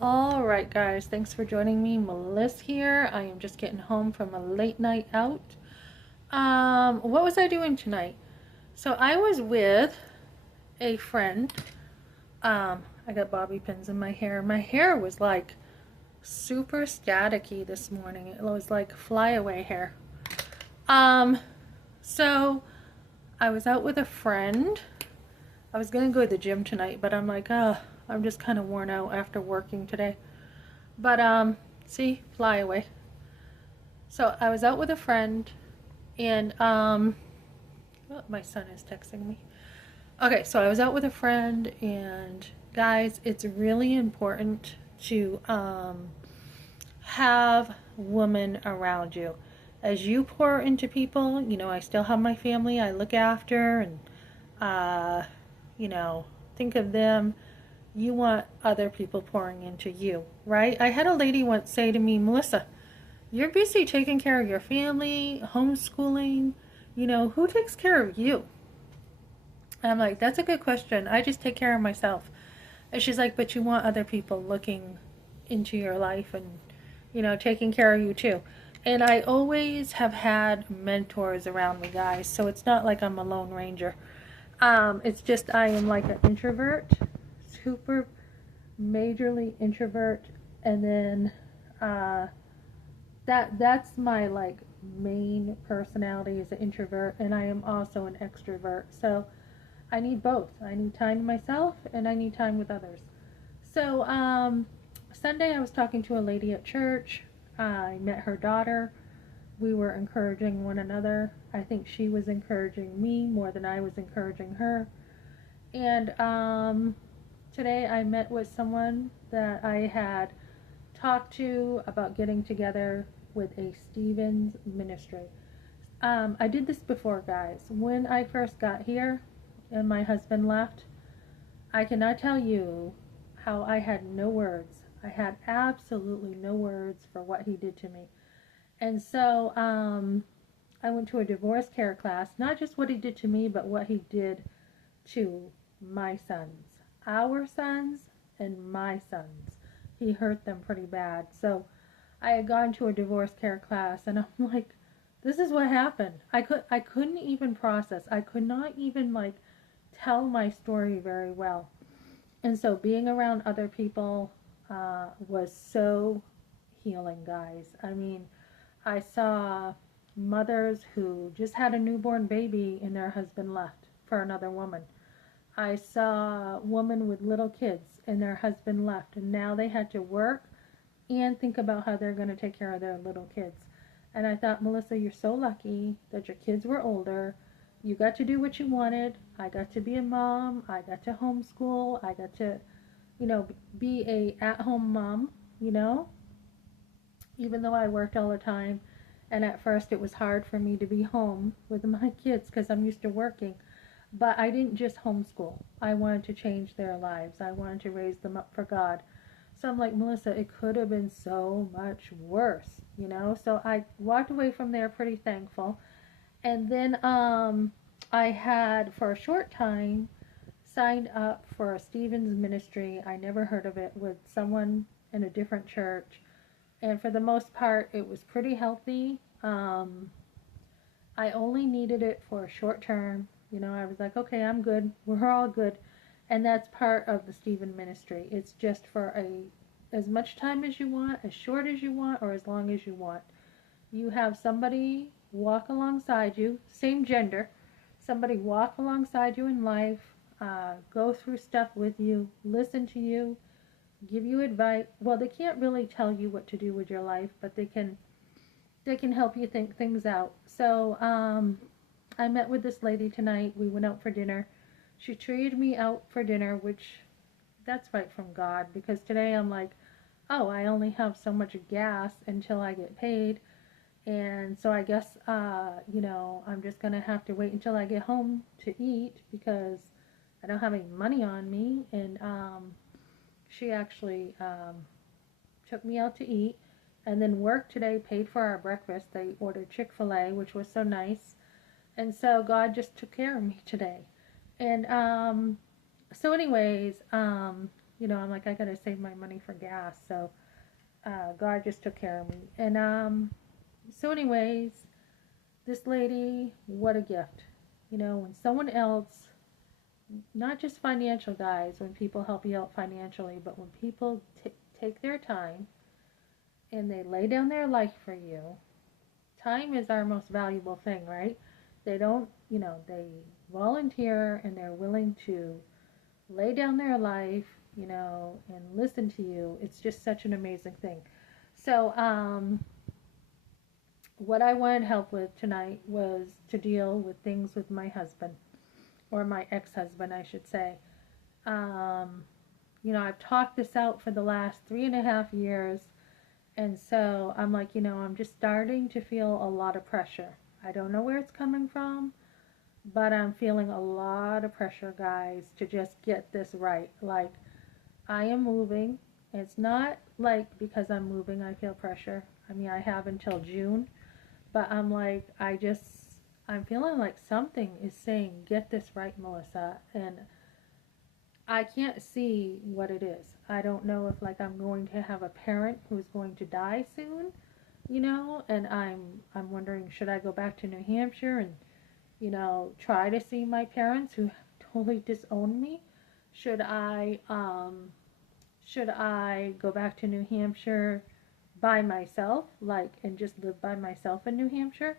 All right, guys, thanks for joining me. Melissa here. I am just getting home from a late night out. What was I doing tonight? So I was with a friend. I got bobby pins in my hair. My hair was like super staticky this morning. It was like flyaway hair. Um, so I was out with a friend. I was gonna go to the gym tonight, but I'm like, I'm just kind of worn out after working today. But see, fly away. So I was out with a friend, and oh, my son is texting me. Okay, so I was out with a friend, and guys, it's really important to have women around you. As you pour into people, I still have my family I look after, and uh, you know, think of them. You want other people pouring into you, right? I had a lady once say to me, Melissa, you're busy taking care of your family, homeschooling. Who takes care of you? And I'm like, that's a good question. I just take care of myself. And she's like, but you want other people looking into your life and, taking care of you too. And I always have had mentors around me, guys. So it's not like I'm a lone ranger. It's just I am like an introvert, super majorly introvert, and then uh, that's my like main personality is an introvert, and I am also an extrovert. So I need both. I need time to myself, and I need time with others. So Sunday I was talking to a lady at church. I met her daughter. We were encouraging one another. I think she was encouraging me more than I was encouraging her. And today I met with someone that I had talked to about getting together with a Stevens ministry. I did this before, guys. When I first got here and my husband left, I cannot tell you how I had no words. I had absolutely no words for what he did to me. And so I went to a divorce care class, not just what he did to me, but what he did to my sons, our sons, and my sons. He hurt them pretty bad. So I had gone to a divorce care class, and I'm like, this is what happened. I couldn't even process. I could not even like tell my story very well. And so being around other people was so healing, guys. I mean, I saw mothers who just had a newborn baby and their husband left for another woman. I saw a woman with little kids and their husband left, and now they had to work and think about how they're going to take care of their little kids. And I thought, Melissa, you're so lucky that your kids were older. You got to do what you wanted. I got to be a mom. I got to homeschool. I got to, be a at-home mom, you know, even though I worked all the time. And at first it was hard for me to be home with my kids because I'm used to working. But I didn't just homeschool. I wanted to change their lives. I wanted to raise them up for God. So I'm like, Melissa, it could have been so much worse. So I walked away from there pretty thankful. And then I had, for a short time, signed up for a Stevens ministry. I never heard of it, with someone in a different church. And for the most part, it was pretty healthy. I only needed it for a short term. I was like, okay, I'm good. We're all good. And that's part of the Stephen ministry. It's just for as much time as you want, as short as you want, or as long as you want. You have somebody walk alongside you, same gender, somebody walk alongside you in life, go through stuff with you, listen to you, give you advice. Well, they can't really tell you what to do with your life, but they can help you think things out. So I met with this lady tonight. We went out for dinner. She treated me out for dinner, which that's right from God, because today I'm like, oh, I only have so much gas until I get paid. And so I guess, I'm just going to have to wait until I get home to eat because I don't have any money on me. And she actually took me out to eat, and then work today paid for our breakfast. They ordered Chick-fil-A, which was so nice. And so God just took care of me today. And so anyways, I'm like, I gotta save my money for gas. So God just took care of me. And so, anyways, this lady, what a gift. When someone else, not just financial guys, when people help you out financially, but when people take their time and they lay down their life for you, time is our most valuable thing, right? They don't, they volunteer and they're willing to lay down their life, and listen to you. It's just such an amazing thing. So, what I wanted help with tonight was to deal with things with my husband, or my ex-husband, I should say. Um, I've talked this out for the last 3.5 years, and so I'm like, I'm just starting to feel a lot of pressure. I don't know where it's coming from, but I'm feeling a lot of pressure, guys, to just get this right. Like, I am moving. It's not like because I'm moving I feel pressure. I mean, I have until June, but I'm like, I'm feeling like something is saying, get this right, Melissa. And I can't see what it is. I don't know if like I'm going to have a parent who's going to die soon, and I'm wondering, should I go back to New Hampshire and, try to see my parents who totally disowned me? Should I should I go back to New Hampshire by myself, like, and just live by myself in New Hampshire?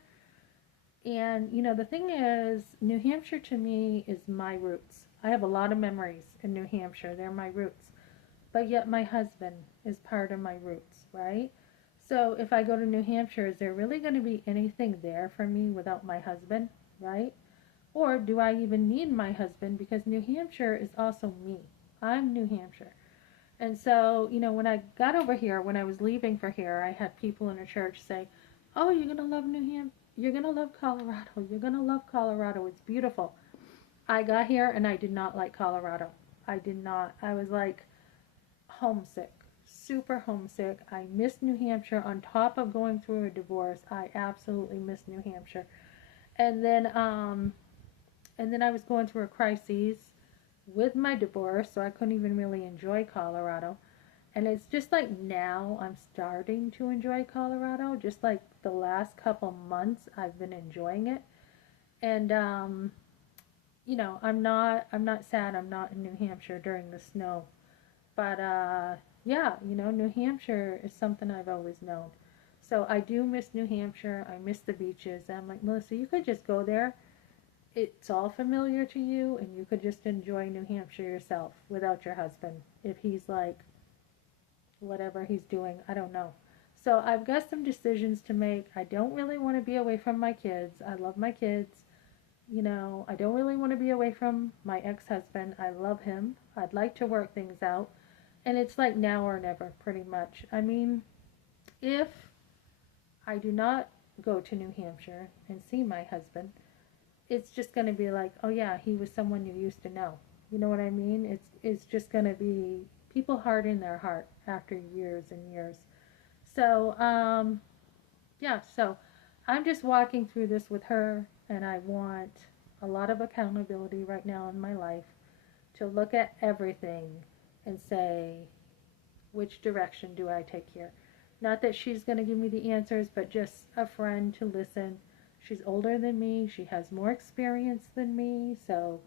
And, the thing is, New Hampshire to me is my roots. I have a lot of memories in New Hampshire. They're my roots. But yet my husband is part of my roots, right? So if I go to New Hampshire, is there really going to be anything there for me without my husband, right? Or do I even need my husband? Because New Hampshire is also me. I'm New Hampshire. And so, when I got over here, when I was leaving for here, I had people in the church say, "Oh, you're gonna love New Hampshire. You're gonna love Colorado. You're gonna love Colorado. It's beautiful." I got here and I did not like Colorado. I did not. I was like homesick, super homesick. I missed New Hampshire. On top of going through a divorce, I absolutely missed New Hampshire. And then, I was going through a crisis with my divorce, so I couldn't even really enjoy Colorado. And it's just like now I'm starting to enjoy Colorado. Just like the last couple months, I've been enjoying it. And I'm not sad. I'm not in New Hampshire during the snow. But yeah, New Hampshire is something I've always known. So I do miss New Hampshire. I miss the beaches. And I'm like, Melissa, you could just go there. It's all familiar to you, and you could just enjoy New Hampshire yourself without your husband. If he's like whatever he's doing, I don't know. So I've got some decisions to make. I don't really want to be away from my kids. I love my kids. I don't really want to be away from my ex-husband. I love him. I'd like to work things out. And it's like now or never, pretty much. I mean, if I do not go to New Hampshire and see my husband, it's just going to be like, oh yeah, he was someone you used to know. You know what I mean? It's just going to be people harden their heart after years and years. So, yeah, so I'm just walking through this with her, and I want a lot of accountability right now in my life to look at everything and say, which direction do I take here? Not that she's going to give me the answers, but just a friend to listen. She's older than me. She has more experience than me. So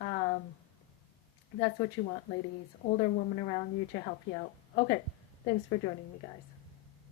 um, that's what you want, ladies. Older women around you to help you out. Okay, thanks for joining me, guys.